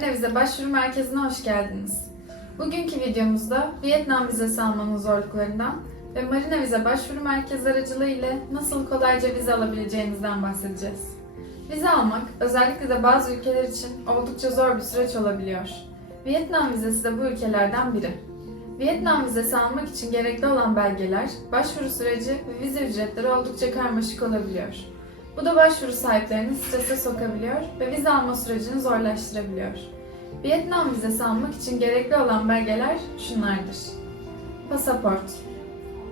Başvuru Merkezi'ne hoş geldiniz. Bugünkü videomuzda Vietnam vizesi almanın zorluklarından ve Marina Vize Başvuru Merkezi aracılığı ile nasıl kolayca vize alabileceğinizden bahsedeceğiz. Vize almak özellikle de bazı ülkeler için oldukça zor bir süreç olabiliyor. Vietnam vizesi de bu ülkelerden biri. Vietnam vizesi almak için gerekli olan belgeler, başvuru süreci ve vize ücretleri oldukça karmaşık olabiliyor. Bu da başvuru sahiplerini strese sokabiliyor ve vize alma sürecini zorlaştırabiliyor. Vietnam vizesi almak için gerekli olan belgeler şunlardır. Pasaport.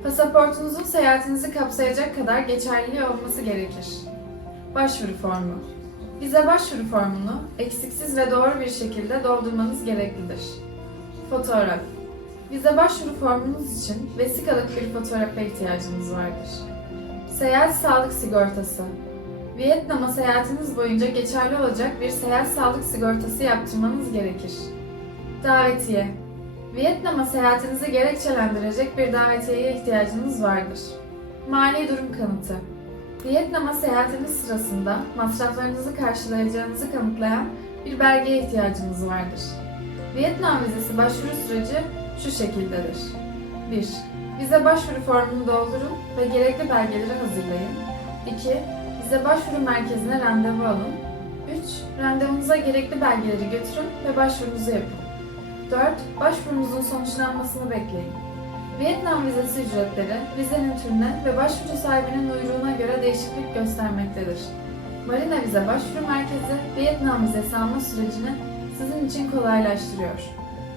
Pasaportunuzun seyahatinizi kapsayacak kadar geçerliliği olması gerekir. Başvuru formu. Vize başvuru formunu eksiksiz ve doğru bir şekilde doldurmanız gereklidir. Fotoğraf. Vize başvuru formunuz için vesikalık bir fotoğrafa ihtiyacınız vardır. Seyahat sağlık sigortası. Vietnam'a seyahatiniz boyunca geçerli olacak bir seyahat sağlık sigortası yaptırmanız gerekir. Davetiye. Vietnam'a seyahatinizi gerekçelendirecek bir davetiyeye ihtiyacınız vardır. Mali durum kanıtı. Vietnam'a seyahatiniz sırasında masraflarınızı karşılayacağınızı kanıtlayan bir belgeye ihtiyacınız vardır. Vietnam vizesi başvuru süreci şu şekildedir. 1. Vize başvuru formunu doldurun ve gerekli belgeleri hazırlayın. 2. Vize başvuru merkezine randevu alın. 3. Randevunuza gerekli belgeleri götürün ve başvurunuzu yapın. 4. Başvurunuzun sonuçlanmasını bekleyin. Vietnam vizesi ücretleri vizenin türüne ve başvuru sahibinin uyruğuna göre değişiklik göstermektedir. Marina Vize Başvuru Merkezi, Vietnam vizesi alma sürecini sizin için kolaylaştırıyor.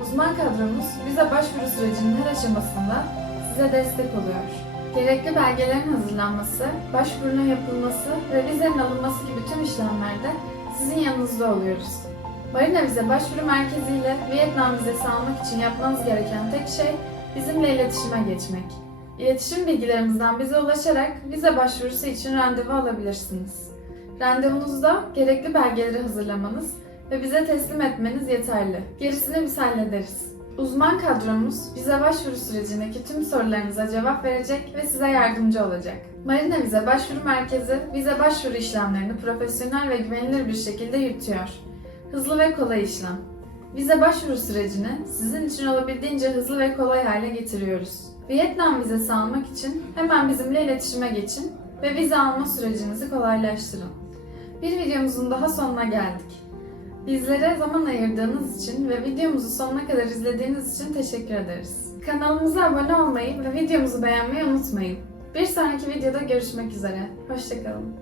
Uzman kadromuz vize başvuru sürecinin her aşamasında size destek oluyor. Gerekli belgelerin hazırlanması, başvurunun yapılması ve vizenin alınması gibi tüm işlemlerde sizin yanınızda oluyoruz. Marina Vize Başvuru Merkezi ile Vietnam vizesi almak için yapmanız gereken tek şey bizimle iletişime geçmek. İletişim bilgilerimizden bize ulaşarak vize başvurusu için randevu alabilirsiniz. Randevunuzda gerekli belgeleri hazırlamanız ve bize teslim etmeniz yeterli. Gerisini biz hallederiz. Uzman kadromuz vize başvuru sürecindeki tüm sorularınıza cevap verecek ve size yardımcı olacak. Marina Vize Başvuru Merkezi vize başvuru işlemlerini profesyonel ve güvenilir bir şekilde yürütüyor. Hızlı ve kolay işlem. Vize başvuru sürecini sizin için olabildiğince hızlı ve kolay hale getiriyoruz. Vietnam vizesi almak için hemen bizimle iletişime geçin ve vize alma sürecinizi kolaylaştırın. Bir videomuzun daha sonuna geldik. Bizlere zaman ayırdığınız için ve videomuzu sonuna kadar izlediğiniz için teşekkür ederiz. Kanalımıza abone olmayı ve videomuzu beğenmeyi unutmayın. Bir sonraki videoda görüşmek üzere. Hoşçakalın.